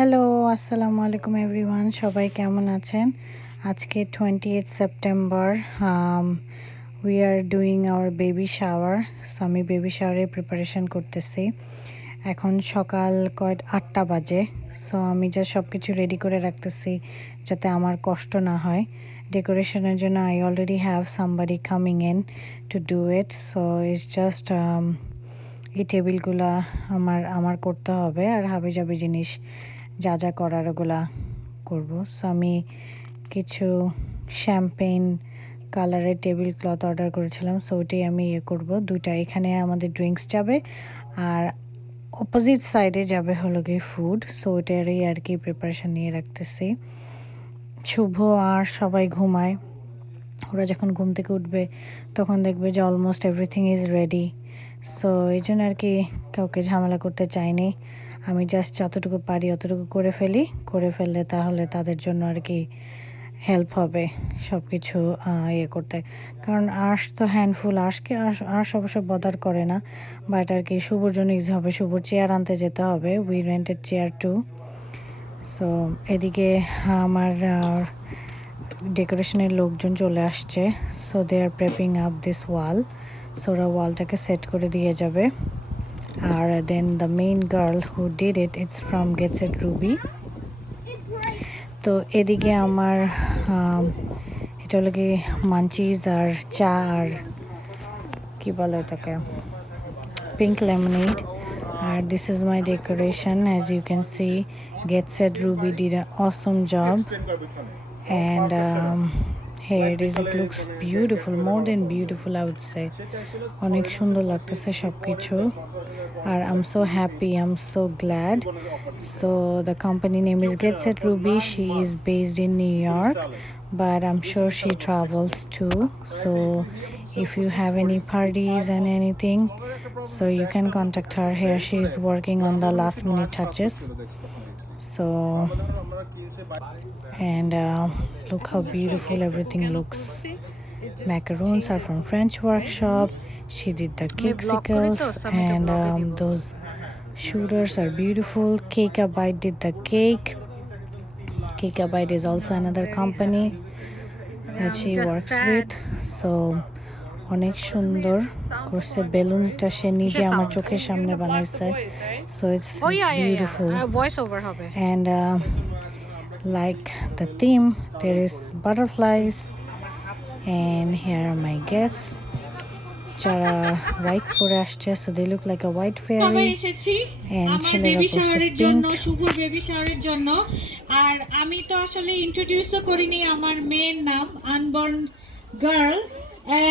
হ্যালো, আসসালামু আলাইকুম এভরিওয়ান। সবাই কেমন আছেন? আজকে 28 September. We are doing hour baby shower. So আমি বেবি শাওয়ারের প্রিপারেশন করতেছি। এখন সকাল 8টা বাজে। সো আমি যা সব কিছু রেডি করে রাখতেছি যাতে আমার কষ্ট না হয়। ডেকোরেশনের জন্য I already have somebody coming in to do it. So it's just এই টেবিলগুলা আমার করতে হবে, আর হাবিজাবি জিনিস যা যা করার ওগুলা করবো। সো আমি কিছু শ্যাম্পেন কালারের টেবিল ক্লথ অর্ডার করেছিলাম, সো ওইটাই আমি করবো। দুইটা এখানে আমাদের ড্রিঙ্কস যাবে, আর অপোজিট সাইডে যাবে হলো গিয়ে ফুড। সো ওইটারই আর কি প্রিপারেশন নিয়ে রাখতেছি। শুভ আর সবাই ঘুমায়। ওরা যখন ঘুম থেকে উঠবে তখন দেখবে যে almost everything is ready. So এই জন্য আর কি কাউকে ঝামেলা করতে চাইনি। আমি জাস্ট যতটুকু পারি অতটুকু করে ফেললে তাহলে তাদের জন্য আর কি হেল্প হবে সব কিছু করতে। কারণ আর্শ তো হ্যান্ডফুল, আর্শ অবশ্য বদার করে না, বাট আর কি শুভর জন্য ইজি হবে। শুভর চেয়ার আনতে যেতে হবে, we rented chair too. So এদিকে আমার ডেকোরেশনের লোকজন চলে আসছে। So they are prepping up this wall. So ওরা ওয়ালটাকে সেট করে দিয়ে যাবে। আর then the main girl who did its from gates at Ruby. তো এদিকে আমার এটা হলো কি মাঞ্চিজ আর চা আর কি বলে এটাকে পিঙ্ক লেমনেড। আর this is my decoration. As you can see, gates at Ruby did an awesome job. And here it is, it looks beautiful, more than beautiful I would say. অনেক সুন্দর লাগতেছে সবকিছু, আর I'm so happy, I'm so glad. So the company name is Get Set Ruby. She is based in New York, but I'm sure she travels too. So if you have any parties and anything, so you can contact her. Here she is working on the last minute touches. So and look how beautiful everything looks. Macaroons are from French workshop. She did the cakesicles, and those shooters are beautiful. Cake a Bite did the cake. Cake a Bite is also another company that she works with. So অনেক সুন্দর করছে। বেলুনটা সে নিজে আমার চোখের সামনে বানাইছে। So it's beautiful. And like the theme, there is butterflies, and here are my guests যারা হোয়াইট পরে আসছে। so they look like a white fairy, and আমার বেবি শাওয়ারের জন্য, শুভর বেবি শাওয়ারের জন্য। আর আমি তো আসলে ইন্ট্রোডিউসও করিনি আমার মেয়ের নাম, unborn girl,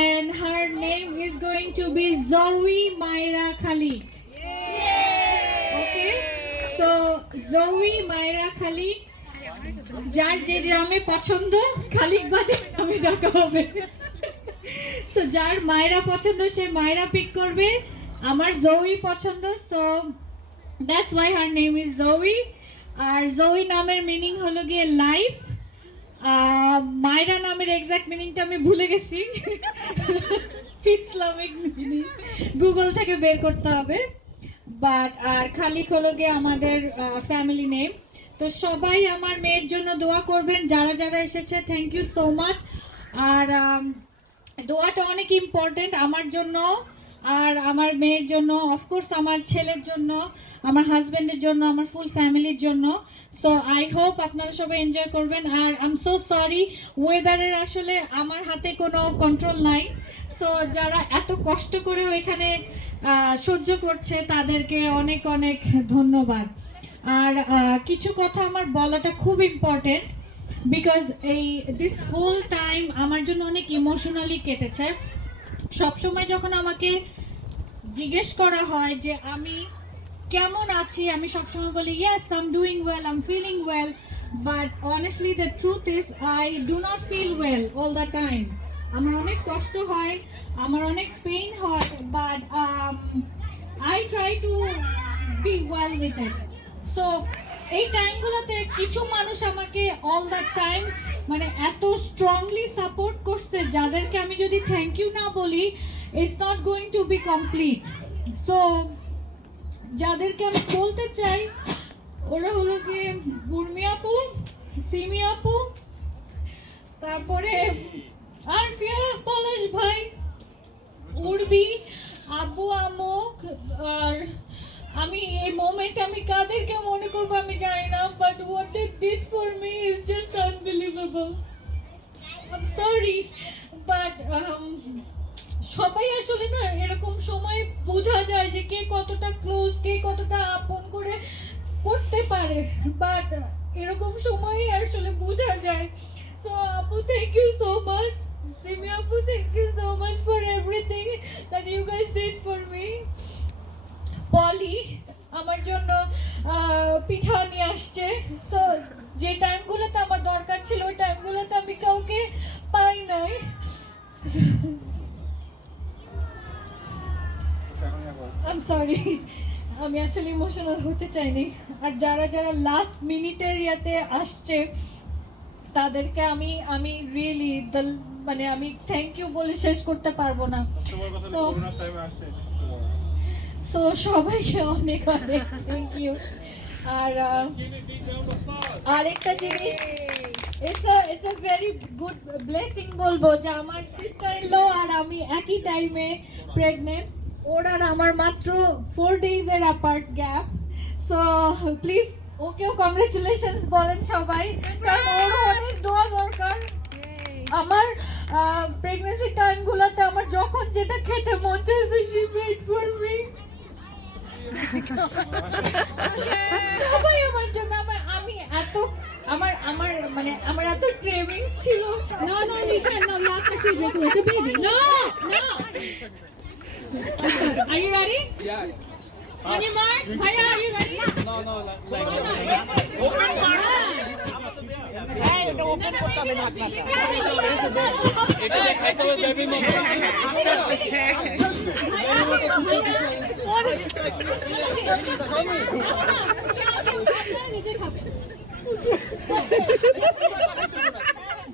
and her name is going to be Zoe Myra Khalik. Okay, so Zoe Myra Khalik, যার যে নামে পছন্দ খালিক বাদে আমি ডাকা হবে। সো যার মায়রা পছন্দ সে মায়রা পিক করবে, আমার জোই পছন্দ, so that's why her name is Zoey. আর জোই নামের মিনিং হলো গিয়ে লাইফ। মায়রা নামের এক্সাক্ট মিনিংটা আমি ভুলে গেছি, ইসলামিক মিনিং গুগল থেকে বের করতে হবে। বাট আর খালিক হলো গিয়ে আমাদের ফ্যামিলি নেম। তো সবাই আমার মেয়ের জন্য দোয়া করবেন, যারা যারা এসেছে থ্যাংক ইউ সো মাচ। আর দোয়াটা অনেক ইম্পর্টেন্ট আমার জন্য আর আমার মেয়ের জন্য, অফকোর্স আমার ছেলের জন্য, আমার হাজব্যান্ডের জন্য, আমার ফুল ফ্যামিলির জন্য। সো আই হোপ আপনারা সবাই এনজয় করবেন। আর আই এম সো সরি, ওয়েদারের আসলে আমার হাতে কোনো কন্ট্রোল নাই। সো যারা এত কষ্ট করেও এখানে সহ্য করছে তাদেরকে অনেক অনেক ধন্যবাদ। আর কিছু কথা আমার বলাটা খুব important, because this whole time আমার জন্য অনেক ইমোশনালি কেটেছে। সবসময় যখন আমাকে জিজ্ঞেস করা হয় যে আমি কেমন আছি, আমি সবসময় বলি yes I am doing well, I am feeling well, but honestly the truth is I do not feel well all the time. আমার অনেক কষ্ট হয়, আমার অনেক পেইন হয়, but I try to be well with it. So এই টাইমগুলোতে কিছু মানুষ আমাকে অল দ্য টাইম মানে এত স্ট্রংলি সাপোর্ট করছে, যাদেরকে আমি যদি থ্যাংক ইউ না বলি it's not going to be complete. So যাদেরকে আমি বলতে চাই ওরা হলো গিয়ে সিমি আপু, তারপরে আরফিয়া, পলাশ ভাই, উর্বি, আব্বু, আম্মু। আর আমি এই মোমেন্টে আমি কাদেরকে মনে করবো আমি জানি না, but what they did for me is just unbelievable. I am sorry, but সবাই আসলে না এরকম সময় বোঝা যায় যে কে কতটা ক্লোজ, কে কতটা আপন করে করতে পারে, বাট এরকম সময় আসলে বোঝা যায়। সো আপু, thank you so much. Simi আপু, thank you so much for everything that you guys did for me. Poli আমার জন্য পিঠা নিয়ে আসছে। সো যে টাইমগুলোতে আমার দরকার ছিল ওই টাইমগুলোতে আমি কাউকে পাই নাই। আই এম সরি, আমি আসলে ইমোশনাল হতে চাইনি। আর যারা যারা লাস্ট মিনিটের ইয়াতে আসছে তাদেরকে আমি আমি রিয়েলি মানে আমি থ্যাংক ইউ বলে শেষ করতে পারবো না। সো সবাইকে অনেক অনেক থ্যাংক ইউ। আর আরেকটা জিনিস, it's a very good blessing বলবো যে আমার সিস্টার ইন ল আর আমি একই টাইমে প্রেগনেন্ট। ওর আর আমার মাত্র 4 days এর অ্যাপার্ট গ্যাপ। সো প্লিজ ওকেও কংগ্রেচুলেশনস বলেন সবাই, কারণ ওর অনেক দোয়া দরকার। আমার প্রেগন্যান্সি টাইমগুলোতে আমার যখন যেটা খেতে মন চাইছে শি মেড ফর মি। সবাই আমার জন্য, আমি এত আমার মানে আমার এত ক্রেভিংস ছিল। No, you can't. No, you have to actually drink it like a baby. No. Are you ready? Yes. On your mark. Haya, are you ready? No, এটা দেখাইতে হবে বেবি মম।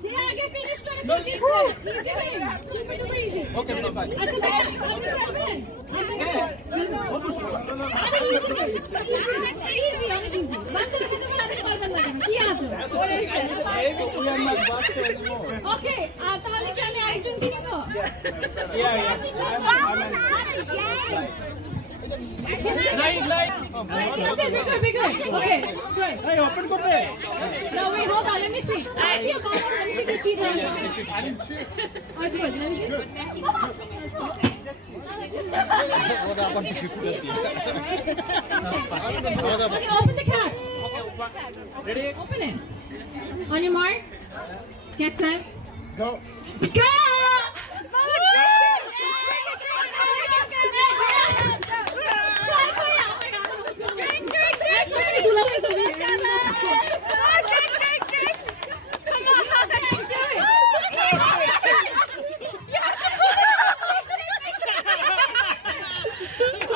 যে আগে ফিনিশ করে সে জিতবে। Okay fine. আচ্ছা আপনি যাবেন? বাচ্চারা কিন্তু পারতে পারবেন না, কি আছে? ওকে, তাহলে কি আমি আরেকজন কিনে দেবো? That's it, we're good. Okay, good. এই ওপেন করবে। No, wait, hold on, let me see. I see a bubble, let me see the sheet on it. Oh, it's good, let me see. Okay, open the can. Ready? Open it. On your mark, get set. Go. Go!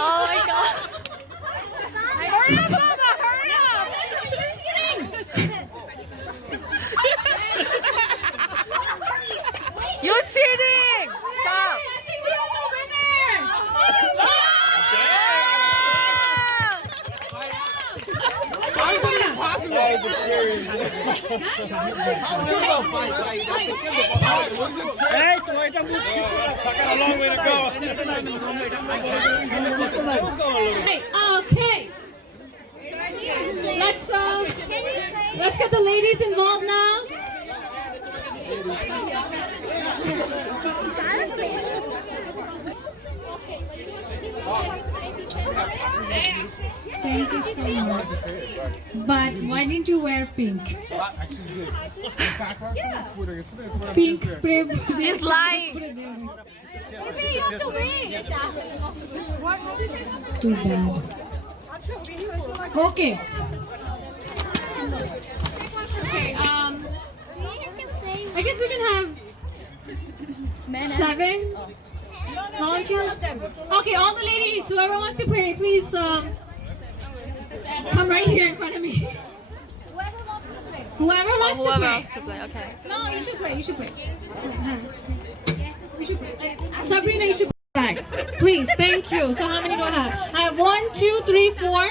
Oh my god. Hurry up, Mama, hurry up. You're cheating. Stop. I think we have a winner. Guys, it's scary. Hey, তোমার এটা মুখ ঠিক করে থাকার a long way to go. Okay. Let's get the ladies involved now. Thank you so much. But why didn't you wear pink? Pink spray. He's lying. Okay, you have to wait. Too bad. Okay. Okay, I guess we can have 7 volunteers. Okay, all the ladies, whoever wants to play, please come right here in front of me. Whoever wants to Whoever play. else to play, okay. No, you should play. You should play. You should play. Sabrina, you should play back. Please, thank you. So how many do I have? I have 1, 2, 3, 4.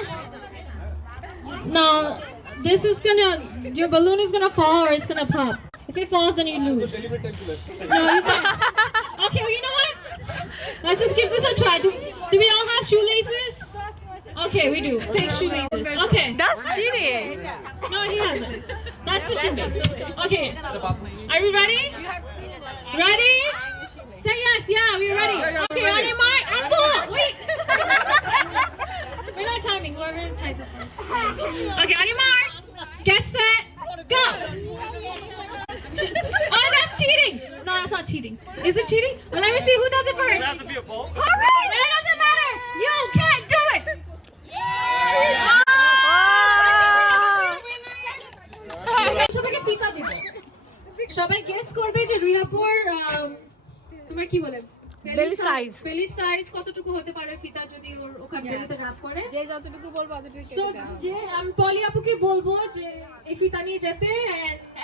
No, this is gonna, your balloon is gonna fall or it's gonna pop. If it falls, then you lose. No, you can't. Okay, well, you know what? Let's just give this a try. Do we all have shoelaces? Okay, we do. Fake shoelaces. Okay. That's cheating. No, he hasn't. That's the shoelace. Okay. Are we ready? Ready? Say yes. Yeah, we're ready. Okay, on your mark and go. Wait. We're not timing. Whoever ties us first. Okay, on your mark. Get set. Go. Oh, that's cheating. No, that's not cheating. Is it cheating? Well, let me see who does it first. Does it have to be a ball? Hurry! It doesn't matter. You can't do it. সবাইকে ফিতা দিব সবাই গেস করবে যে রিহাপুর তোমার কি বলে Belly size. বেলি সাইজ কতটুকু হতে পারে ফিতা যদি ওর ওখানে বেলিতে র‍্যাপ করে যে যতটুকু বলবো ততটুকু সো যে আমি পলি আপুকে বলবো যে এই ফিতা নিয়ে যেতে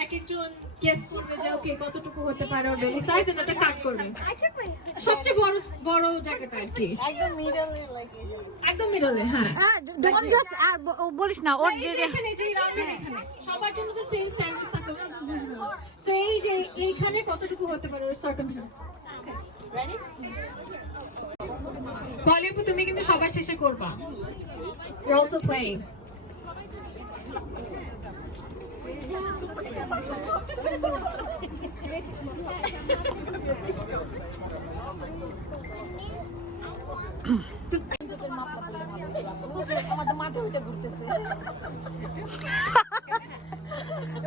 এক একজন গেস করবে যে ওকে কতটুকু হতে পারে ওর বেলি সাইজ আর ওটা কাট করবে সবচেয়ে বড় জায়গাটা আর কি একদম মিডলে হ্যাঁ ডোন্ট জাস্ট বলিস না ওর যে এখানে যে রাউন্ডের এখানে সবার জন্য তো সেম স্ট্যান্ডার্ড থাকবে না তো বুঝবো সো এই যে এইখানে কতটুকু হতে পারে ওর সার্কামস্ট্যান্স রেডি পলিপু তুমি কিন্তু সবার শেষে করবা We're also playing.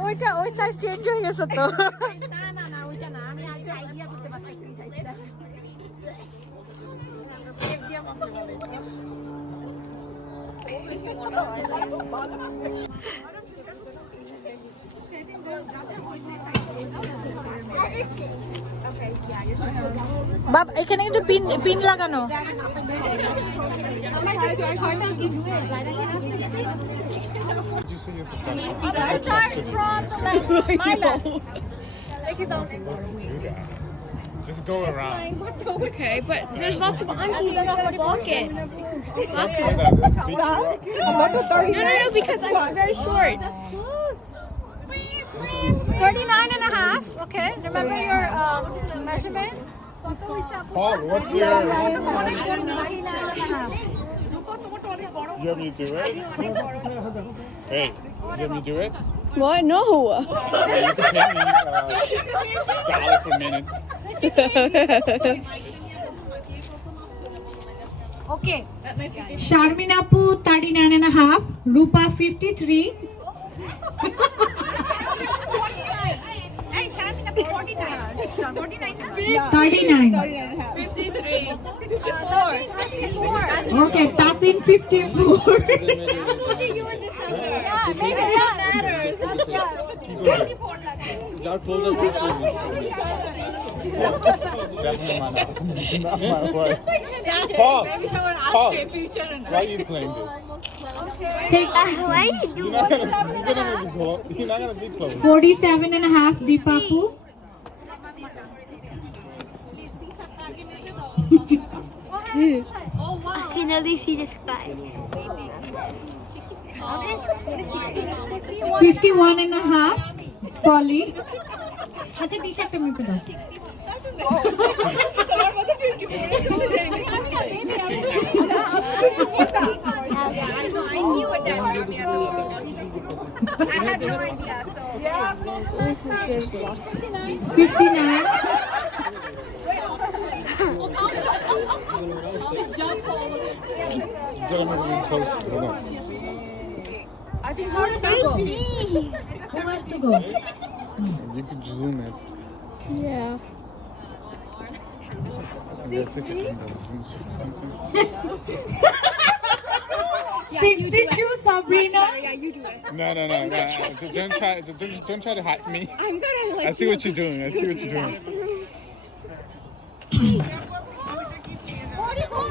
ওইটা ওই সাইজ চেঞ্জ হয়ে গেছে তো বাবা এখানে কিন্তু পিন লাগানো Did you say you're professional? My left. Just go around. Okay, but there's lots of aunties that are block it. Don't say that. This beat you up. No, because I'm very short. 39 and a half. Okay, remember your measurement? Paul, what's yours? You want me to do it? Hey, you want me to do it? What? No. Okay, you can pay me $1 per minute. Okay. Sharmin Apu 39 and a half, Rupa 53. Hey, Sharmina 49. 39. 53. 54. Okay, Tasin 54. Maybe that matters. Definitely not my voice. Paul, Paul, why are you playing this? You're not gonna be close. You're not gonna be close. 47 and a half, Deepapu. I can at least see the sky. 51 and a half, Polly. আচ্ছা দিশা তুমি একটু দাও I knew it. I had no idea. So 59. Get him really close. Hold on. I think hard to go. Who has to go? You can zoom in. Yeah. That's okay. 62, Sabrina. Yeah, you do it. No. Don't try to hype me. I'm gonna like. I see what you're doing. I see what you're doing.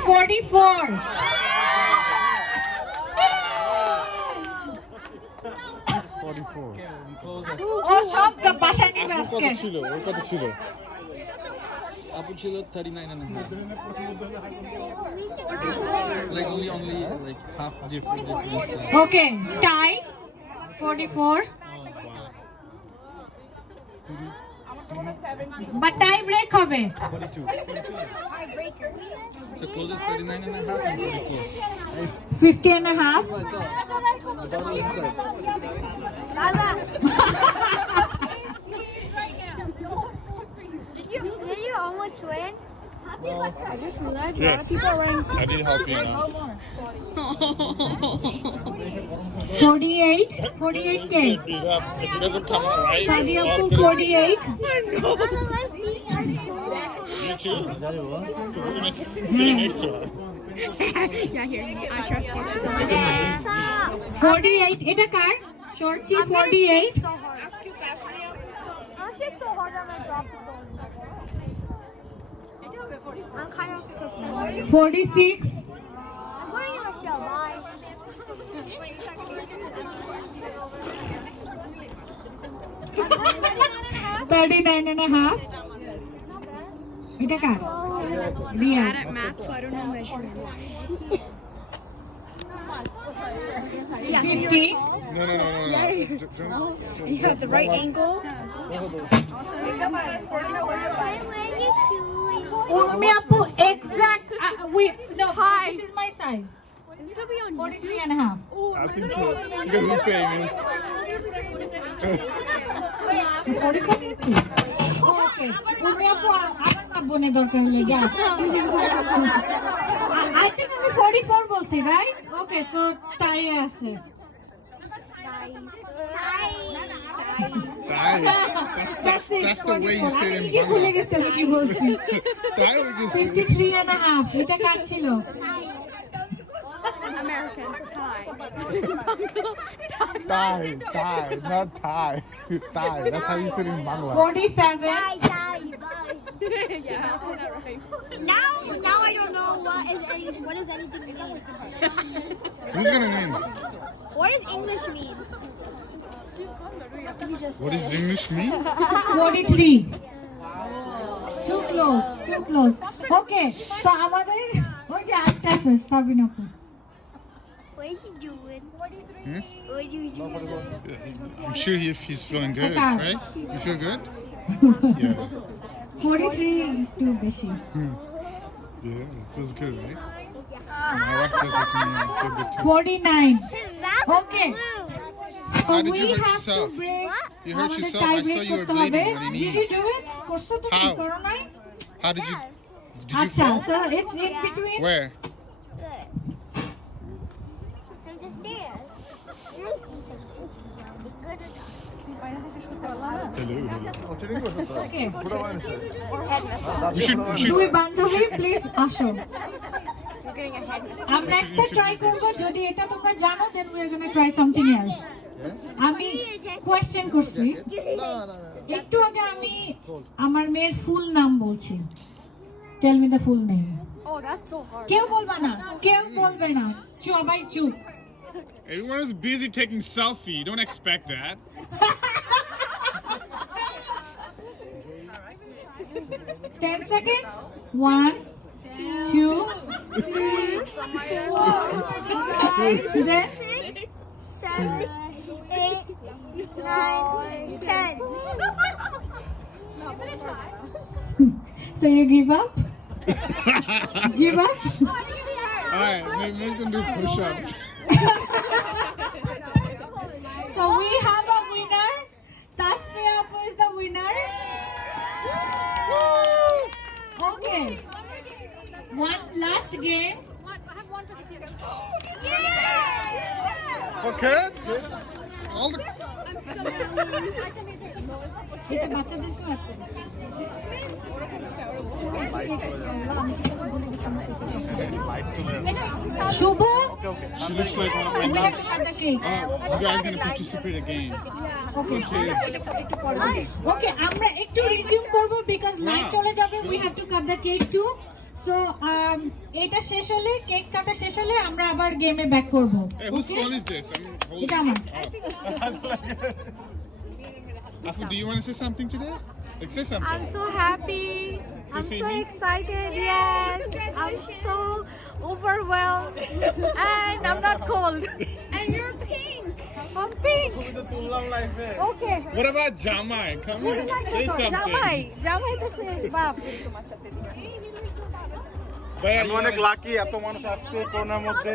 44. ও সব বাসায় নিবে আজকে কত ছিল? ওর কত ছিল? Apu chilo 39 and a half. Like only like half difference. Okay tie 44. But tie break হবে. 42. So closest 39 and a half and 44. 50 and a half. Did you almost win? I just realized Yeah. a lot of people are wearing. I did help you enough. 48. 48K. Beat up. If it doesn't come out right, Shadi I'll Appu, put it- 48. You too? 'Cause we're gonna sit next to her. Yeah, here. I trust you too. 48. এটা কার? Shorty 48. So hard. I'll shake so hard I'm gonna drop the phone. I'm kind of confused. 46. I'm wearing a shell. Bye. $39 and a half. এটা কার? Riya. Bad at math, so I don't know measurements. 50. No. You have the right angle. I'm wearing your shoes. Urmi Appu, exact. No, Hi. this is my size. This is gonna be on 43 and a half. I think so. Because we're famous. 44 নিয়েছি? Okay. Urmi Appu, আমার মাপবনে দরকার হলে যা। I think আমি 44 বলছি, right? Okay, so tie আছে। That's the way you say it in নিজে ভুলে গেছি আমি কি বলছি। Thai we can say. 53 and a half. এটা কার ছিল? American Thai. Thai, not Thai. Thai. That's how you say it in Bangla. 47. Bye, Daddy. Bye. Yeah, I got that right. Now I don't know what does anything mean. Who's gonna win? What does English mean? You just What does English mean? 43. Too close. Okay, so আমাদের ওই যে আরেকটা আছে সাবিনা আপু। What are you doing? Hmm? What are you doing? I'm sure he's feeling good, Okay. right? You feel good? Yeah. 43 too বেশি। Yeah, feels good, right? My wife does it to me and I feel good too. 49. That's Okay. blue. So How did we you hurt have to yourself? break. You hurt আমাদের yourself? tie I break saw you were করতে হবে। bleeding on your Did you knees. do it? করছো তো কি How? করো নাই? How did you আচ্ছা, fall? so it's in between. Where? Good. From the stairs. Okay. We should দুই বান্ধবী প্লিজ আসো। আমরা একটা ট্রাই করব, যদি এটা তোমরা জানো then we are gonna try something else. আমি কোশ্চেন করছি, একটু আগে আমি আমার মেয়ের ফুল নাম বলছি, tell me the full name. Oh, that's so hard. কেউ বলবে না, কেউ বলবে না, সবাই চুপ। Everyone is busy taking selfie. Don't expect that. 10 seconds. 1, 2, 3, 4, 5, then 7, 8, 9, 10. so you give up? Give up? All right, make them do push-ups. So we have a winner. Tasmia Appu is the winner. Okay. One last game. Okay. All the এটা বাচ্চাদেরকে রাখতে শুভ she looks like one of my তুমি niece. একটা cake You guys gonna participate again? Okay Okay. Okay আমরা একটু resume করব because light চলে যাবে we have to cut the cake too so এটা শেষ হলে কেক কাটা শেষ হলে আমরা আবার গেমে ব্যাক করব Hey, whose phone is this? I'm holding. এটা আমার Afu, do you want to say something today? Like, say something. I'm so happy. I'm see so me? excited. Yes. I'm so overwhelmed. And I'm not cold. And you're pink. I'm pink. Okay. What about Jamai? Come on, say something. জামাই তো সে বাপ। ভাইয়া, আমি অনেক লাকি, এত মানুষ আসছে করোনার মধ্যে,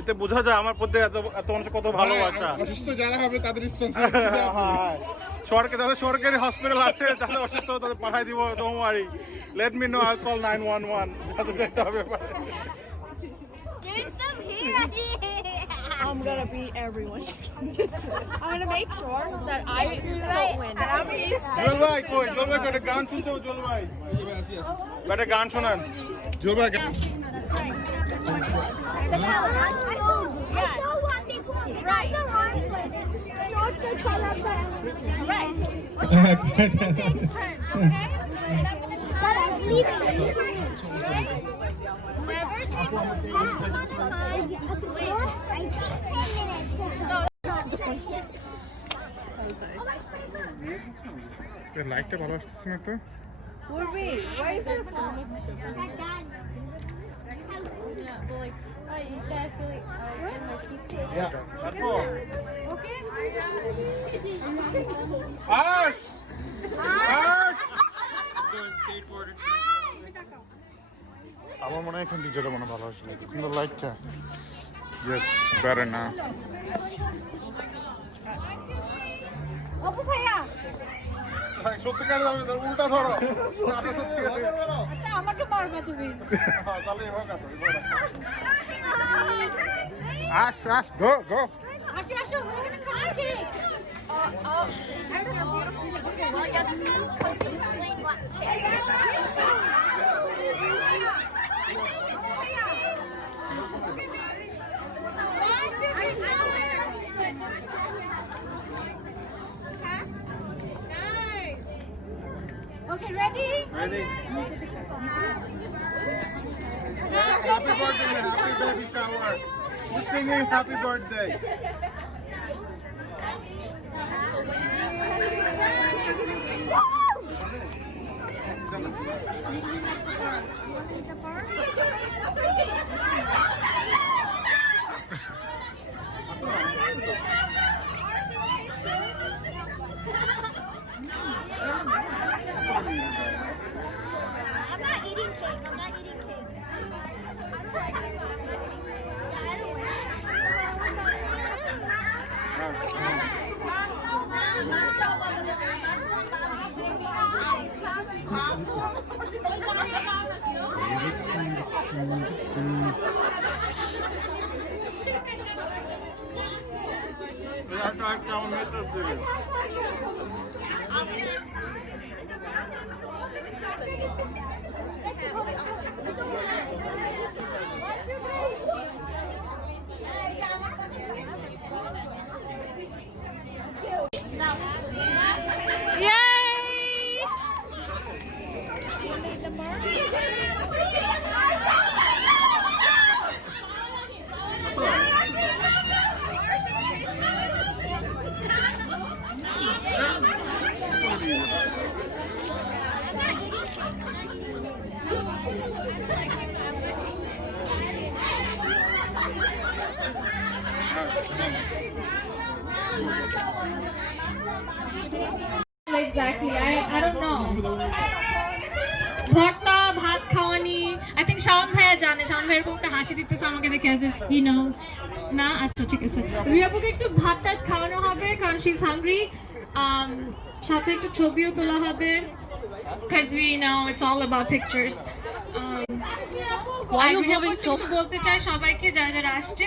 এতে বোঝা যায় আমার প্রতি এত এত মানুষের কত ভালোবাসা। অসুস্থ যারা হবে তাদের রেসপন্সিবিলিটি হ্যাঁ, তাদের সরকারি হসপিটাল আছে, তাহলে অসুস্থ তাদের পাঠাই দিব, don't worry, let me no, I call 911 যাতে যেতে হবে। There's some here. I'm gonna beat everyone. Just kidding. I'm gonna make sure that I don't win. Jewel ভাই কই? জুয়েল ভাই একটা গান শুনতে হবে, জুয়েল ভাই একটা গান শোনান। জোর ভাই, I saw one before. Right. The wrong place. Don't go try that back. Right. Take turns, okay? But I'm leaving it. Never take a half time. I think 10 minutes. লাইটটা ভালো আসতেছে না তো। Why is there so much sugar? আশ আশ আমার মনে হয় এখন ডিজেটা মনে ভালো আসবে, কিন্তু লাইটটা ইয়েস বেটার না। অপু ভাইয়া, ভাই সত্যিকার উল্টা ধরো, আচ্ছা আমাকে মারবা তুমি। তাহলে এভাবে কাটো, আস আস, গো গো। আসো আসো, এখানে খাচ্ছি। Okay, ready? Ready? Happy birthday, happy baby shower. Who's singing happy birthday? I'm not eating cake. I'm not eating cake. Exactly. I don't know. ভর্তা ভাত খাওয়ানি আই থিঙ্ক শাওন ভাইয়া জানে। শাওন ভাইয়ের এরকম একটা হাসি দিতেছে আমাকে দেখে as if he knows না। আচ্ছা ঠিক আছে, রিয়াপুকে একটু ভাত টাত খাওয়ানো হবে কারণ শি ইজ হাংরি। সাথে একটু ছবিও তোলা হবে because we know it's all about pictures. Why are you moving so? কিছু বলতে চাই সবাইকে যারা যারা আসছে।